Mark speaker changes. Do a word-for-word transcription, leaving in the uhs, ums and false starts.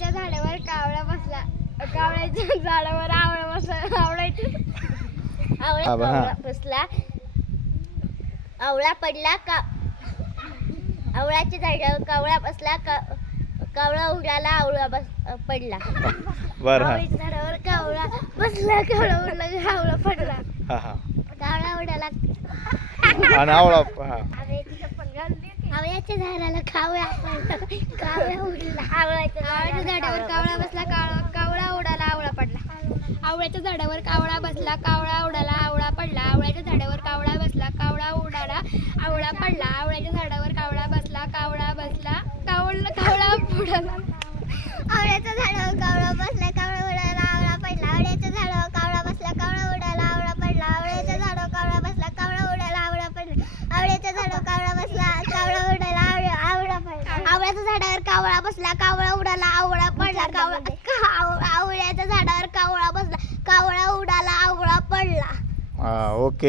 Speaker 1: आवळ्याच्या झाडावर कावळा बसला कावळ्याच्या झाडावर आवळा बसला आवळ्याच्या आवळा कावळा बसला आवळा पडला का आवळ्याच्या झाडावर कावळा बसला का कावळा उडाला आवळा बस पडला
Speaker 2: बरं हा
Speaker 1: आवळ्याच्या झाडावर कावळा बसला कावळा उडला आवळा पडला
Speaker 2: हा हा
Speaker 1: कावळा उडाला
Speaker 2: आणि आवळा हा
Speaker 1: आवळ्याच्या झाडाला कावळा पडला कावळा उडला आवळ्याच्या आवळ्याच्या झाडावर कावळा बसला कावळा कावळा उडाला आवळा पडला आवळ्याच्या झाडावर कावळा बसला कावळा उडाला आवळा पडला आवळ्याच्या झाडावर कावळा बसला कावळा उडाला आवळा पडला आवळ्याच्या झाडावर कावळा बसला कावळा बसला कावळा कावळा उडाला आवळ्याच्या झाडावर कावळा बसला कावळा उडाला आवळा पडला आवळ्याच्या झाडावर कावळा बसला कावळा उडाला आवळा पडला आवळ्याच्या झाडावर कावळा बसला कावळा उडाला आवळा पडला आवळ्याच्या झाडावर कावळा बसला कावळा उडाला आवळा आवळा पडला आवळ्याच्या झाडावर कावळा बसला कावळा उडाला आवळा पडला कावळा आवळ्याच्या झाडावर कावळा बसला कावळा उडाला आवळा पडला
Speaker 2: हा ओके.